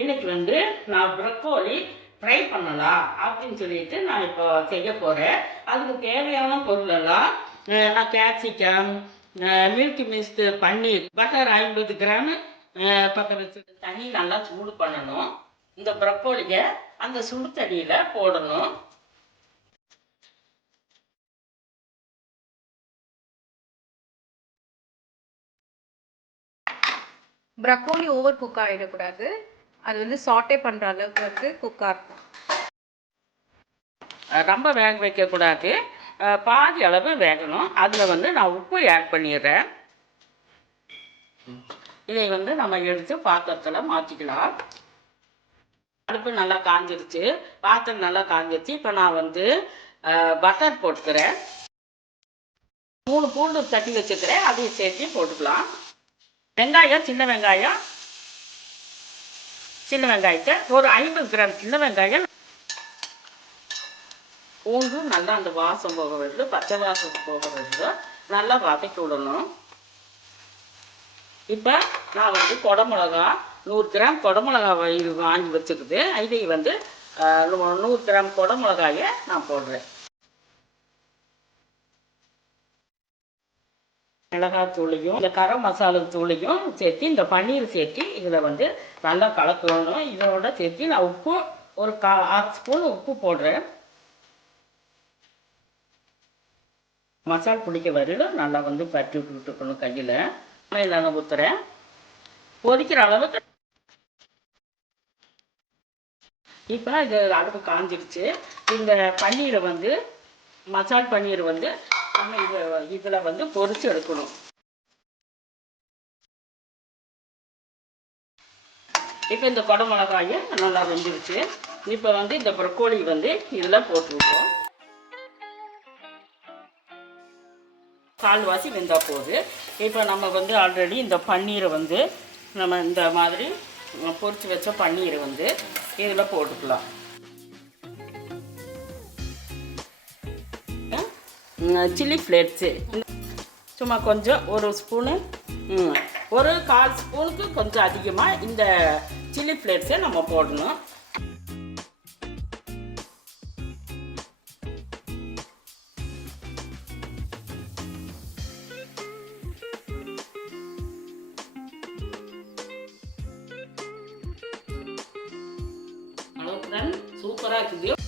இன்னைக்கு வந்து நான் ப்ரக்கோலி ஃப்ரை பண்ணலாம் அப்படின்னு சொல்லிட்டு நான் இப்போ செய்ய போகிறேன். அதுக்கு தேவையான பொருள் எல்லாம் நான் கேப்சிகம், மில்கி மிஸ்ட், பன்னீர், பட்டர் 50 கிராம் பக்கம் வச்சுட்டு தண்ணி நல்லா சூடு பண்ணணும். இந்த ப்ரக்கோலியை அந்த சுடு தண்ணியில் போடணும். ப்ரக்கோலி ஓவர் குக் ஆகிடக்கூடாது. அது வந்து சாட்டே பண்ணுற அளவுக்கு வந்து குக்காக இருக்கும். ரொம்ப வேக வைக்கக்கூடாது, பாதி அளவு வேகணும். அதில் வந்து நான் உப்பு ஆட் பண்ணிடுறேன். இதை வந்து நம்ம எடுத்து பாத்திரத்தில் மாற்றிக்கலாம். அடுப்பு நல்லா காஞ்சிருச்சு, பாத்திரம் நல்லா காஞ்சிருச்சு. இப்போ நான் வந்து பட்டர் போட்டுக்கிறேன். 3 பூண்டு தட்டி வச்சுக்கிறேன், அதையும் சேர்த்து போட்டுக்கலாம். வெங்காயம், சின்ன வெங்காயத்தை ஒரு 50 கிராம் சின்ன வெங்காயம். பூண்டு நல்லா அந்த வாசம் போக வருது, பச்சை வாசம் போக வருது, நல்லா வதக்கி விடணும். இப்போ நான் வந்து குடமிளகா 100 கிராம் குடமிளகா வாங்கி வச்சுக்குது. இதை வந்து 100 கிராம் குடமிளகாயை நான் போடுறேன். மிளகாத்தூளையும் இந்த கரம் மசாலா தூளையும் சேர்த்து இந்த பன்னீர் சேர்த்து இதில் வந்து நல்லா கலக்கணும். இதோட சேர்த்து நான் உப்பு ஒரு 1/2 ஸ்பூன் உப்பு போடுறேன். மசால் பிடிக்க வரையிலும் நல்லா வந்து பட்டி விட்டுக்கணும். கையில் நான் ஊற்றுறேன். கொதிக்கிற அளவுக்கு. இப்போ இது அடுப்பு காஞ்சிருச்சு. இந்த பன்னீரை வந்து மசால் பன்னீர் வந்து நம்ம இதில் வந்து பொரிச்சு எடுக்கணும். இப்போ இந்த குடமிளகாயும் நல்லா வெந்துருச்சு. இப்போ வந்து இந்த ப்ரக்கோலி வந்து இதில் போட்டு விடுவோம். கால்வாசி வெந்தால் போகுது. இப்போ நம்ம வந்து ஆல்ரெடி இந்த பன்னீரை வந்து நம்ம இந்த மாதிரி பொரிச்சு வச்ச பன்னீரை வந்து இதில் போட்டுக்கலாம். சில்லி ஃப்ளேக்ஸு சும்மா கொஞ்சம் ஒரு ஸ்பூனு, ஒரு 1/4 ஸ்பூனுக்கு கொஞ்சம் அதிகமாக இந்த சில்லி ஃப்ளேக்ஸை நம்ம போடணும். சூப்பராக இருக்குது.